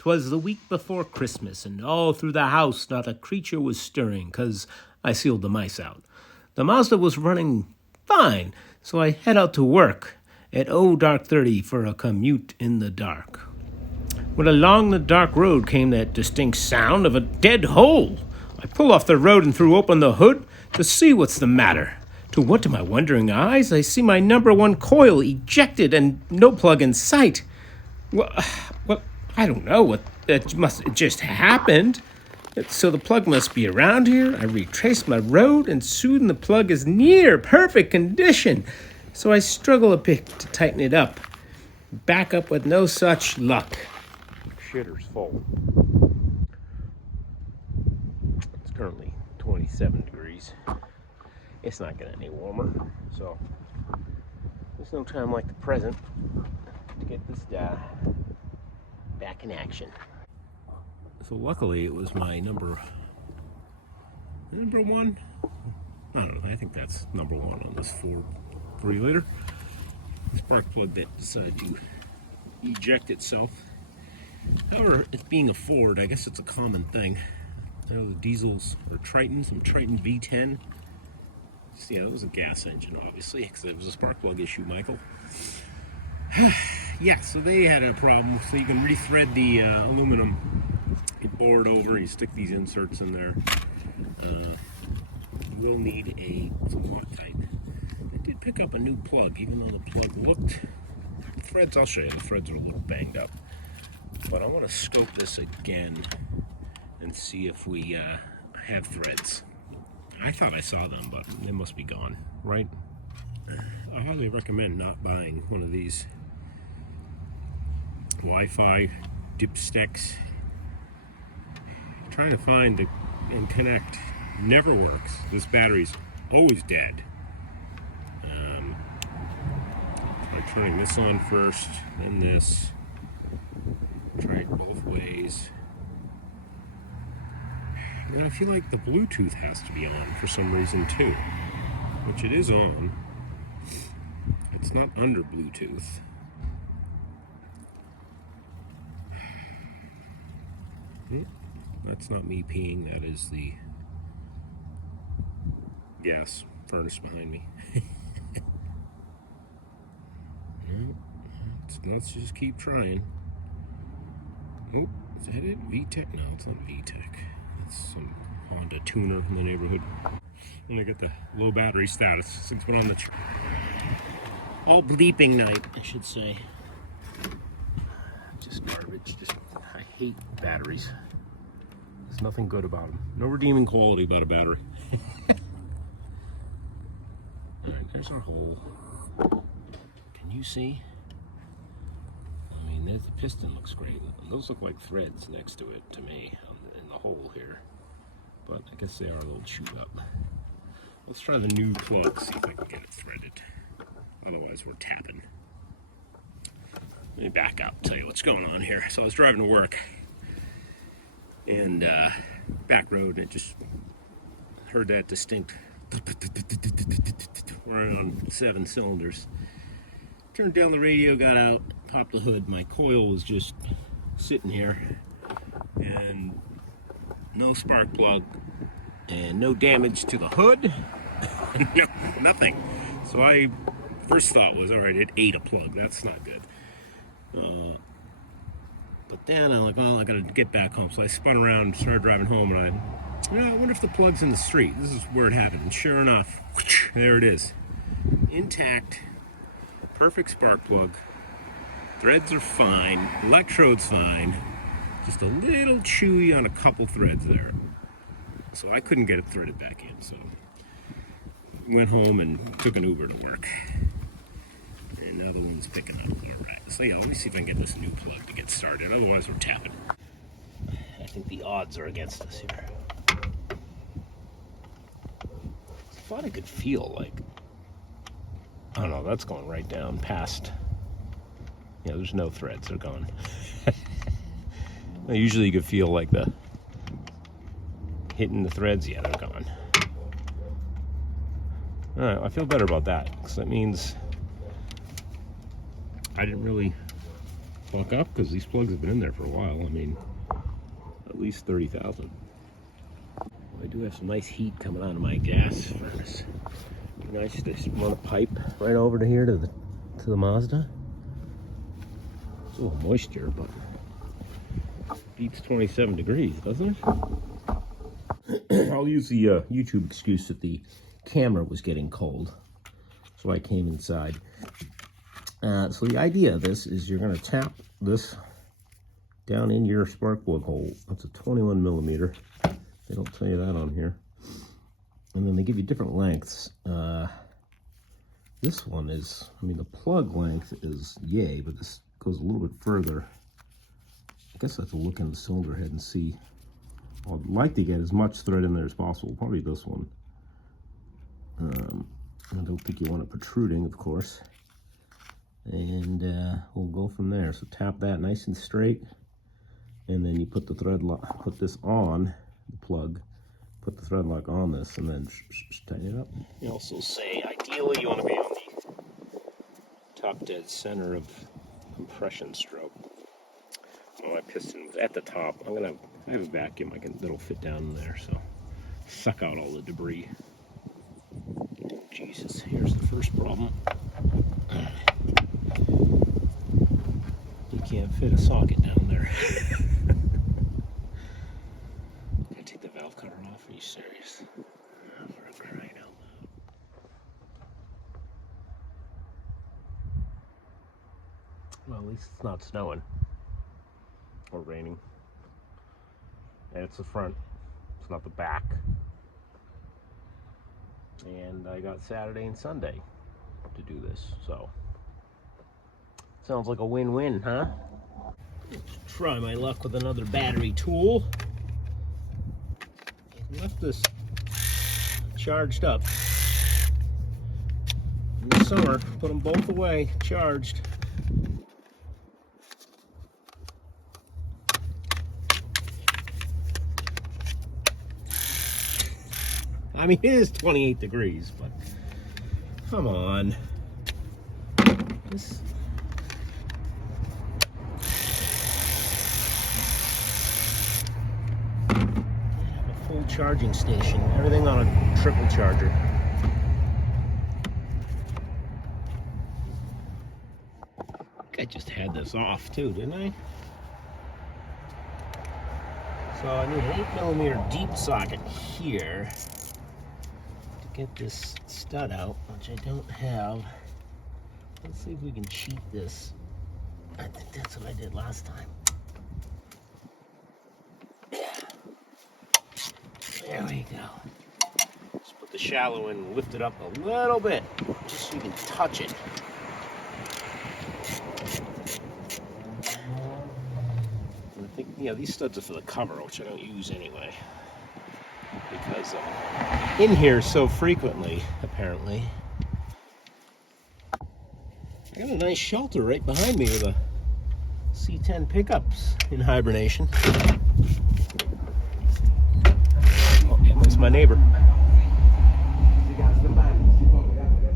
'Twas the week before Christmas, and all through the house not a creature was stirring, 'cause I sealed the mice out. The Mazda was running fine, so I head out to work at dark 30 for a commute in the dark. When along the dark road came that distinct sound of a dead hole. I pull off the road and threw open the hood to see what's the matter. To what of my wondering eyes, I see my number one coil ejected and no plug in sight. Well, I don't know what it just happened. So the plug must be around here. I retrace my road, and soon the plug is near perfect condition. So I struggle a bit to tighten it up. Back up with no such luck. Shitter's full. It's currently 27 degrees. It's not getting any warmer, so there's no time like the present to get this guy back in action. So luckily it was my number one. I don't know. I think that's number one on this 3-liter spark plug that decided to eject itself. However, it being a Ford, I guess it's a common thing. I know the diesels are Triton, some Triton V10. Yeah, that was a gas engine, obviously, because it was a spark plug issue, Michael. Yeah, so they had a problem. So you can rethread the aluminum. You bore it over, you stick these inserts in there. You will need some Loctite. I did pick up a new plug, even though the plug looked... The threads, I'll show you, the threads are a little banged up. But I want to scope this again and see if we have threads. I thought I saw them, but they must be gone, right? I highly recommend not buying one of these Wi-Fi dipsticks. Trying to find and connect never works. This battery's always dead. Try turning this on first, then this. Try it both ways. And I feel like the Bluetooth has to be on for some reason too, which it is on. It's not under Bluetooth. That's not me peeing, that is the gas furnace behind me. Let's just keep trying. Oh, is that it? VTech? No, it's not VTech. It's some Honda tuner in the neighborhood. Let me get the low battery status since we're on the all bleeping night, I should say. Just garbage. I hate batteries. There's nothing good about them. No redeeming quality about a battery. Alright, there's our hole. Can you see? I mean, the piston looks great. Those look like threads next to it to me in the hole here. But I guess they are a little chewed up. Let's try the new plug, see if I can get it threaded. Otherwise, we're tapping. Let me back up, tell you what's going on here. So I was driving to work, and back road, and it just heard that distinct running on 7 cylinders. Turned down the radio, got out, popped the hood. My coil was just sitting here, and no spark plug, and no damage to the hood. No, nothing. So I first thought was, all right, it ate a plug. That's not good. But then I'm like, well, I gotta get back home. So I spun around and started driving home, and I wonder if the plug's in the street. This is where it happened. And sure enough, there it is. Intact, perfect spark plug. Threads are fine, electrode's fine. Just a little chewy on a couple threads there. So I couldn't get it threaded back in. So went home and took an Uber to work. And now the one's picking up a little right. So yeah, let me see if I can get this new plug to get started. Otherwise we're tapping. I think the odds are against us here. I thought I could feel like, I don't know, that's going right down past. Yeah, there's no threads, they're gone. Usually you could feel like the hitting the threads. Yeah, they're gone. All right, I feel better about that, because that means I didn't really fuck up because these plugs have been in there for a while. I mean, at least 30,000. I do have some nice heat coming out of my gas furnace. Be nice to just run a pipe right over to here to the Mazda. It's a little moisture, but beats 27 degrees, doesn't it? I'll use the YouTube excuse that the camera was getting cold, so I came inside. So the idea of this is you're going to tap this down in your spark plug hole. That's a 21 millimeter. They don't tell you that on here. And then they give you different lengths. This one is, I mean, the plug length is yay, but this goes a little bit further. I guess I have to look in the cylinder head and see. Well, I'd like to get as much thread in there as possible. Probably this one. I don't think you want it protruding, of course. And we'll go from there. So tap that nice and straight, and then you put the thread lock, put this on the plug, put the thread lock on this, and then tighten it up. You also say ideally you want to be on the top dead center of compression stroke. Well, my piston was at the top. I have a vacuum that'll fit down in there, so suck out all the debris. Jesus, here's the first problem. You can't fit a socket down there. Can I take the valve cover off? Are you serious? Oh, for crying out loud. Well, at least it's not snowing or raining. And it's the front, it's not the back. And I got Saturday and Sunday to do this, so sounds like a win-win, huh? Let's try my luck with another battery tool. I left this charged up in the summer, put them both away, charged. I mean, it is 28 degrees, but come on. This... a full charging station, everything on a triple charger. I think I just had this off too, didn't I? So I need an 8mm deep socket here to get this stud out, which I don't have. Let's see if we can cheat this. I think that's what I did last time. There we go. Just put the shallow in and lift it up a little bit, just so you can touch it. And I think, yeah, these studs are for the cover, which I don't use anyway, because I'm in here so frequently, apparently. I got a nice shelter right behind me with a C10 pickups in hibernation. Oh, that's my neighbor.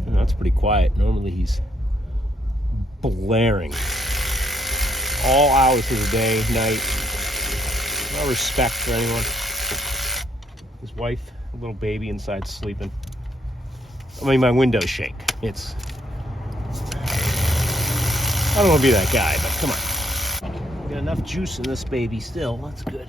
Oh, that's pretty quiet. Normally he's blaring all hours of the day, night. No respect for anyone. His wife, a little baby inside sleeping. I mean, my windows shake. It's... I don't want to be that guy, but come on. Got enough juice in this baby still. That's good.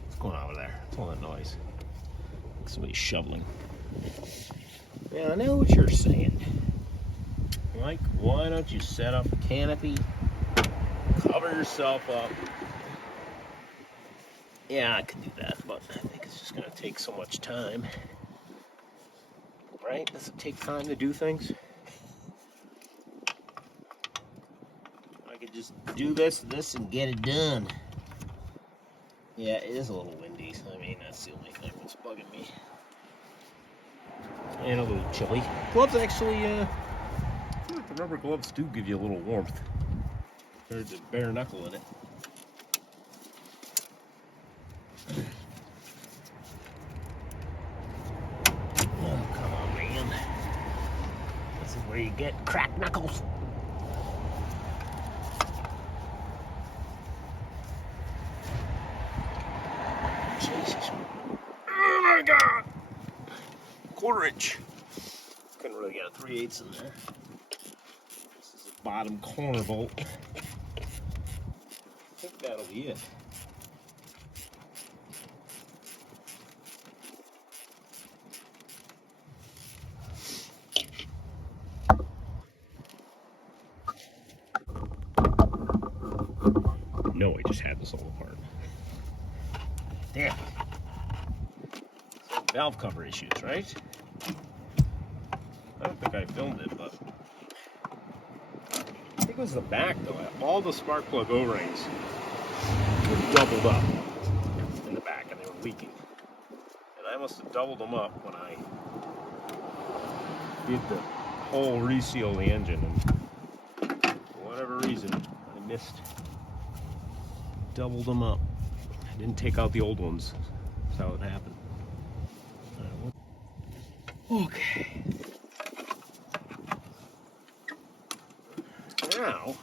What's going on over there? What's all that noise? Like somebody's shoveling. Yeah, I know what you're saying. Mike, why don't you set up a canopy? Cover yourself up. Yeah, I could do that, but I think it's just going to take so much time. Right? Does it take time to do things? I could just do this, and get it done. Yeah, it is a little windy. I mean, that's the only thing that's bugging me. And a little chilly. Gloves actually, I feel like the rubber gloves do give you a little warmth. There's a bare knuckle in it. where you get cracked knuckles. Jesus. Oh my God. Quarter inch. Couldn't really get a 3/8 in there. This is a bottom corner bolt. I think that'll be it. No, I just had this all apart. Damn. Valve cover issues, right? I don't think I filmed it, but I think it was the back though. All the spark plug O-rings were doubled up in the back and they were leaking. And I must have doubled them up when I did the whole reseal the engine, and for whatever reason I missed. Doubled them up. I didn't take out the old ones. That's how it happened. Okay. Now,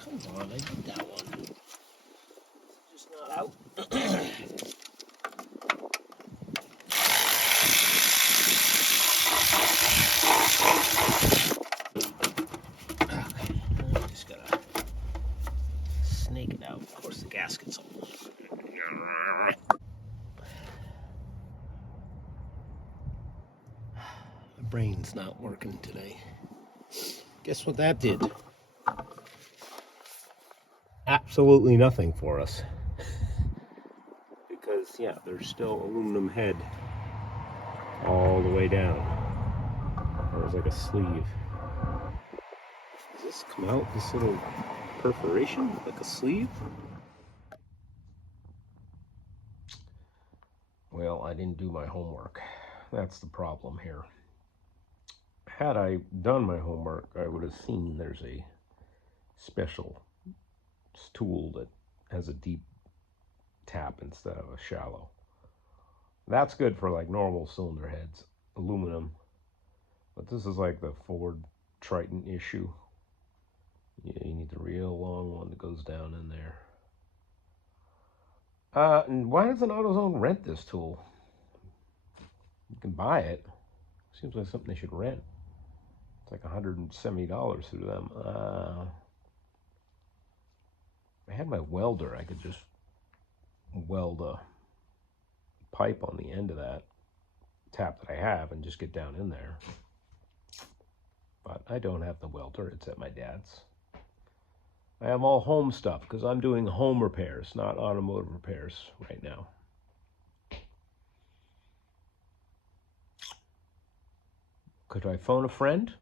come on, I did that one. It's just not out. Okay, just gotta snake it out. Of course, the gasket's all. My brain's not working today. Guess what that did? Absolutely nothing for us. Because, yeah, there's still aluminum head all the way down. There's like a sleeve. Does this come out, this little perforation, like a sleeve? Well, I didn't do my homework. That's the problem here. Had I done my homework, I would have seen there's a special tool that has a deep tap instead of a shallow. That's good for like normal cylinder heads, aluminum. But this is like the Ford Triton issue. Yeah, you need the real long one that goes down in there. And why doesn't AutoZone rent this tool? You can buy it. Seems like something they should rent. It's like $170 through them. If I had my welder, I could just weld a pipe on the end of that tap that I have and just get down in there. But I don't have the welder. It's at my dad's. I have all home stuff because I'm doing home repairs, not automotive repairs right now. Could I phone a friend?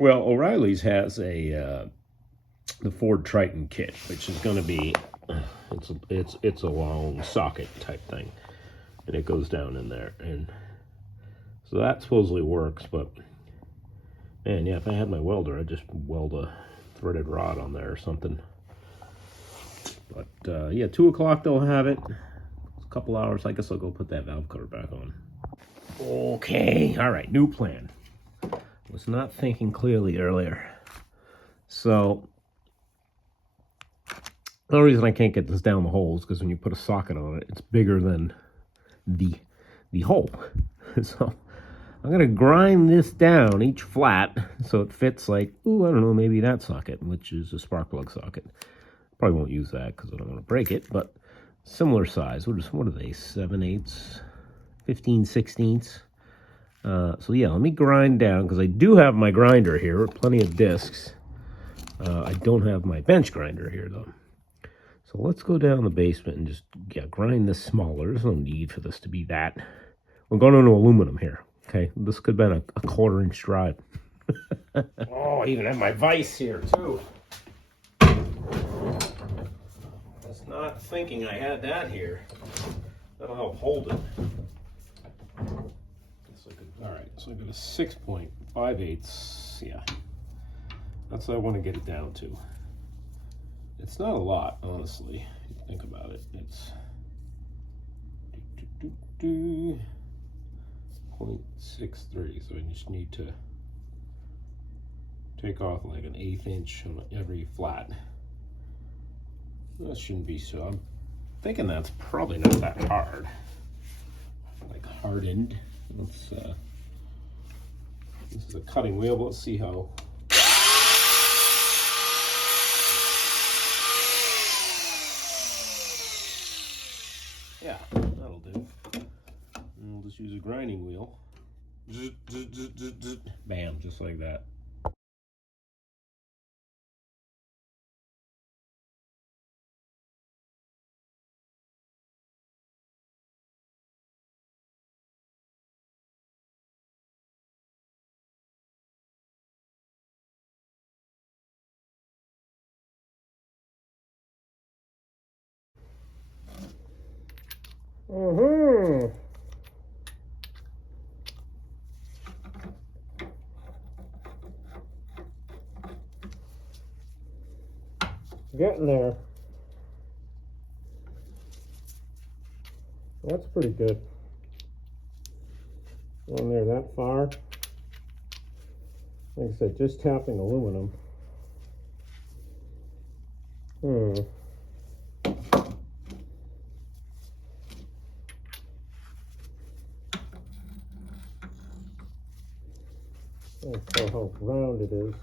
Well, O'Reilly's has the Ford Triton kit, which is going to be it's a long socket type thing, and it goes down in there, and so that supposedly works. But man, yeah, if I had my welder, I'd just weld a threaded rod on there or something. But yeah, 2 o'clock they'll have it. A couple hours. I guess I'll go put that valve cover back on. Okay, all right, new plan. Was not thinking clearly earlier. So the only reason I can't get this down the hole is because when you put a socket on it, it's bigger than the hole. So I'm gonna grind this down each flat so it fits like, ooh, I don't know, maybe that socket, which is a spark plug socket. Probably won't use that because I don't want to break it, but similar size. What are they? 7/8, 15/16. So yeah, let me grind down because I do have my grinder here, plenty of discs. I don't have my bench grinder here though. So let's go down the basement and just grind this smaller. There's no need for this to be that. We're going into aluminum here. Okay, this could have been a 1/4 inch drive. Oh, I even have my vise here too. Was not thinking I had that here. That'll help hold it. All right, so I got a 6.58. Yeah, that's what I want to get it down to. It's not a lot, honestly. If you think about it, it's 0.63, so I just need to take off like an 1/8 inch on every flat. That shouldn't be so. I'm thinking that's probably not that hard. Like hardened. Let's this is a cutting wheel, but let's see how. Yeah, that'll do. And we'll just use a grinding wheel. Bam, just like that. Getting there. That's pretty good. Going there that far. Like I said, just tapping aluminum. Let's see how round it is.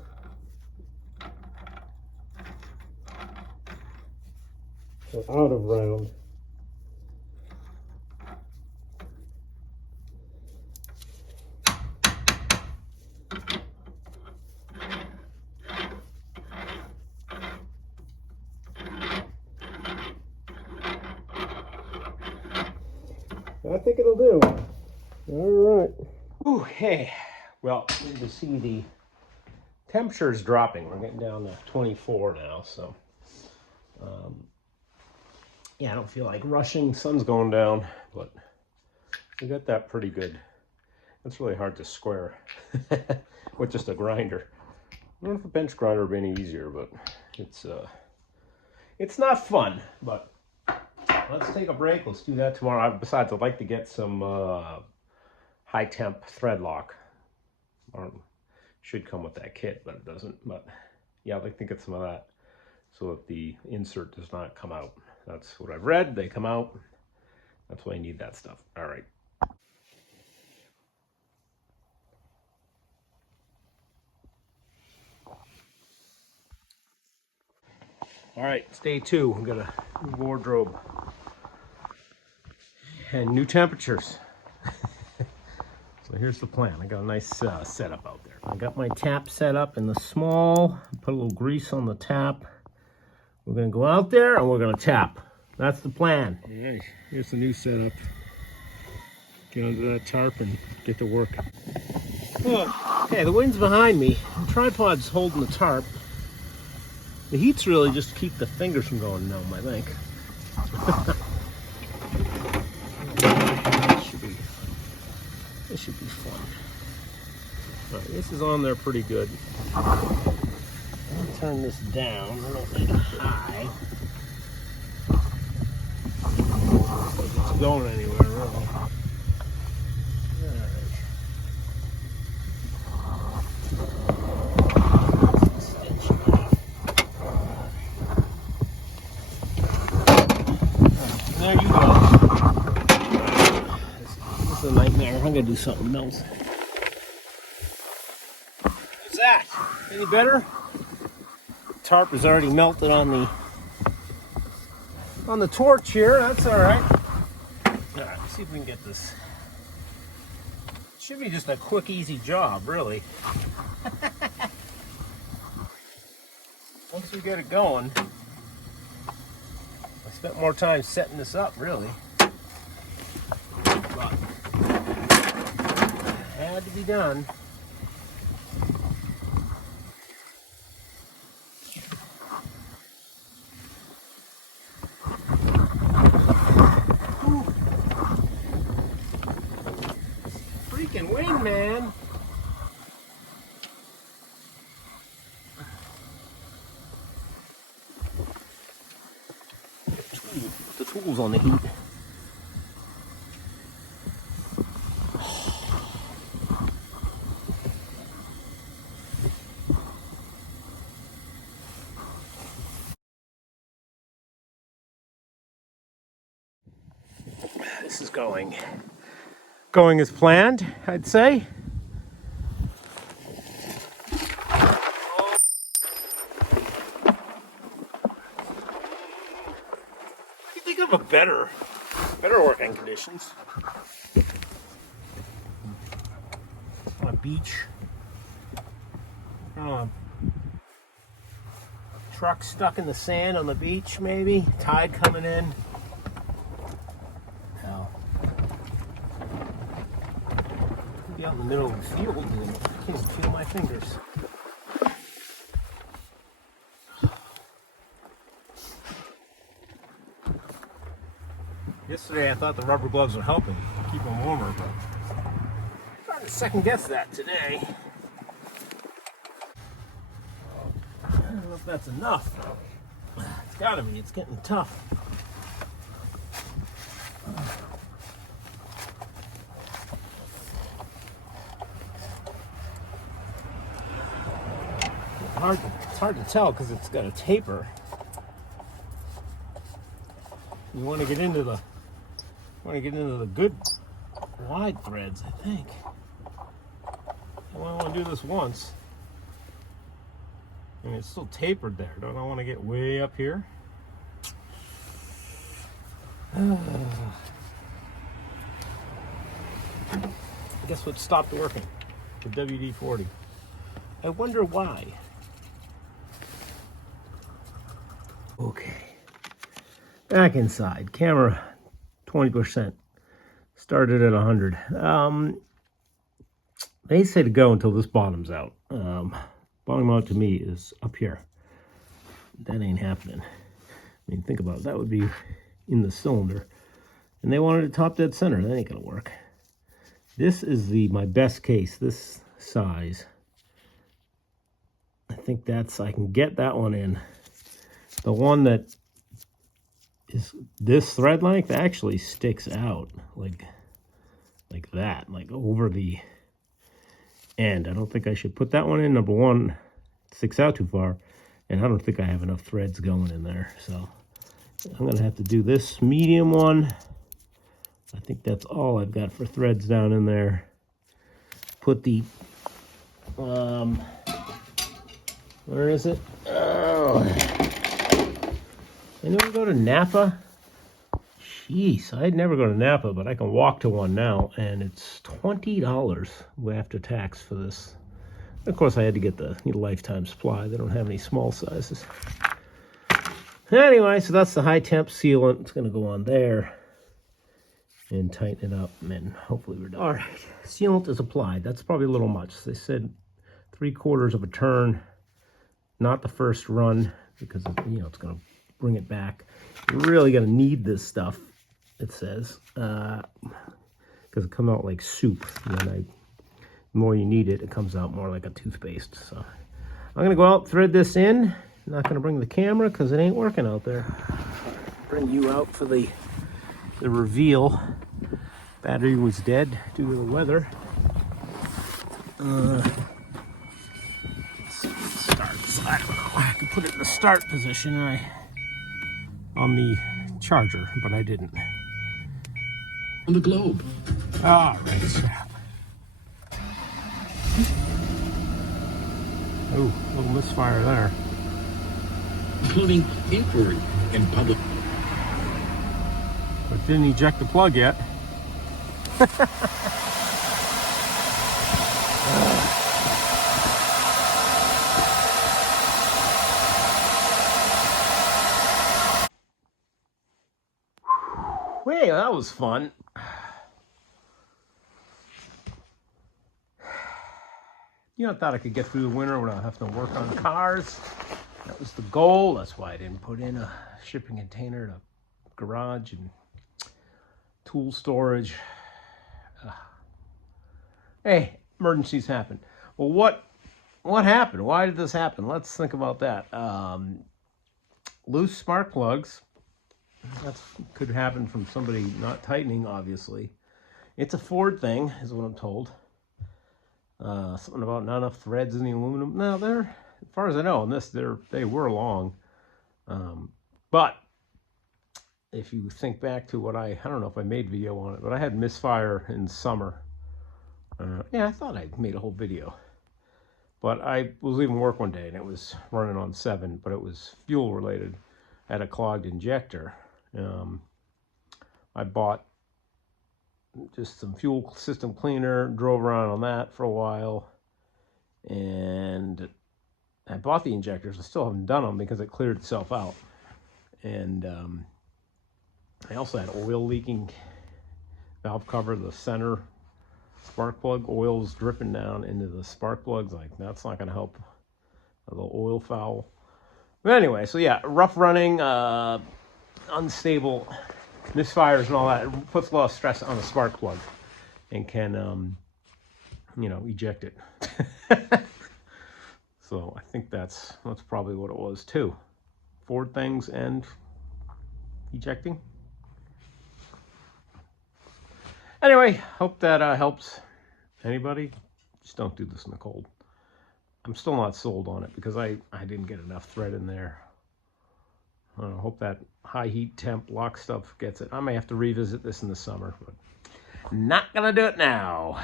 So out of round. I think it'll do. All right. Okay. Well, good to see the temperature is dropping. We're getting down to 24 now, so yeah, I don't feel like rushing. Sun's going down, but we got that pretty good. It's really hard to square with just a grinder. I don't know if a bench grinder would be any easier, but it's not fun. But let's take a break. Let's do that tomorrow. Besides, I'd like to get some high temp thread lock. Should come with that kit, but it doesn't. But yeah, I'd like to get some of that so that the insert does not come out. That's what I've read. They come out. That's why I need that stuff. All right. All right, it's day 2. We've got a new wardrobe and new temperatures. So here's the plan. I got a nice setup out there. I got my tap set up in the small. Put a little grease on the tap. We're gonna go out there and we're gonna tap. That's the plan. All right, here's the new setup. Get under that tarp and get to work. Okay, the wind's behind me. The tripod's holding the tarp. The heat's really just to keep the fingers from going numb, I think. This should be fun. All right, this is on there pretty good. I'll turn this down. I don't make it high. It's going anywhere, really. There you go. This is a nightmare. I'm gonna do something else. What's that? Any better? Tarp is already melted on the torch here. That's all right. All right, let's see if we can get this. Should be just a quick, easy job, really. Once we get it going. Spent more time setting this up, really. But it had to be done. Ooh. Freaking wind, man. Put the tools on the heat. this is going as planned, I'd say. I can think of a better working conditions. On a beach. Truck stuck in the sand on the beach, maybe. Tide coming in. Hell. I'll be out in the middle of the field and I can't feel my fingers. Yesterday I thought the rubber gloves were helping keep them warmer, but I'm trying to second guess that today. I don't know if that's enough. It's gotta be, it's getting tough. It's hard to tell because it's got a taper. You want to get into the good wide threads, I think. I only want to do this once. And it's still tapered there. Don't I want to get way up here? Guess what stopped working? The WD-40. I wonder why. Okay. Back inside. Camera 20%. Started at 100. They say to go until this bottoms out. Bottom out to me is up here. That ain't happening. I mean, think about it. That would be in the cylinder. And they wanted it top dead center. That ain't gonna work. This is my best case, this size. I think I can get that one in. The one that is this thread length actually sticks out like that, like over the end. I don't think I should put that one in. Number one, it sticks out too far, and I don't think I have enough threads going in there. So I'm gonna have to do this medium one. I think that's all I've got for threads down in there. Put the where is it? Oh, I never go to Napa. Jeez, I'd never go to Napa, but I can walk to one now, and it's $20 after tax for this. Of course, I had to get the lifetime supply. They don't have any small sizes. Anyway, so that's the high temp sealant. It's going to go on there and tighten it up, and then hopefully we're done. All right, sealant is applied. That's probably a little much. They said 3/4 of a turn, not the first run, because it's going to bring it back. You're really going to need this stuff, it says, because it comes out like soup. And then the more you need it, it comes out more like a toothpaste. So I'm going to go out, thread this in. I'm not going to bring the camera because it ain't working out there. Bring you out for the reveal. Battery was dead due to the weather. Starts. I don't know. I could put it in the start position on the charger, but I didn't. On the globe. All right. Oh, a little misfire there. Including inquiry in public. But didn't eject the plug yet. Hey, that was fun. I thought I could get through the winter without having to work on cars. That was the goal. That's why I didn't put in a shipping container, a garage, and tool storage. Hey, emergencies happen. Well, what happened? Why did this happen? Let's think about that. Loose spark plugs. That could happen from somebody not tightening, obviously. It's a Ford thing, is what I'm told. Something about not enough threads in the aluminum. No, as far as I know, on this, they were long. But if you think back to what I don't know if I made video on it, but I had misfire in summer. Yeah, I thought I made a whole video. But I was leaving work one day and it was running on 7, but it was fuel related. I had a clogged injector. I bought just some fuel system cleaner, drove around on that for a while, and I bought the injectors. I still haven't done them because it cleared itself out. And I also had oil leaking, valve cover, the center spark plug, oil's dripping down into the spark plugs. Like, that's not going to help a little oil foul. But anyway, so yeah, rough running, unstable misfires and all that. It puts a lot of stress on the spark plug and can, eject it. So I think that's probably what it was too. Ford things and ejecting. Anyway, hope that helps anybody. Just don't do this in the cold. I'm still not sold on it because I didn't get enough thread in there. I don't know, hope that high heat temp lock stuff gets it. I may have to revisit this in the summer, but not gonna do it now.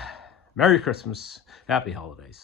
Merry Christmas. Happy holidays.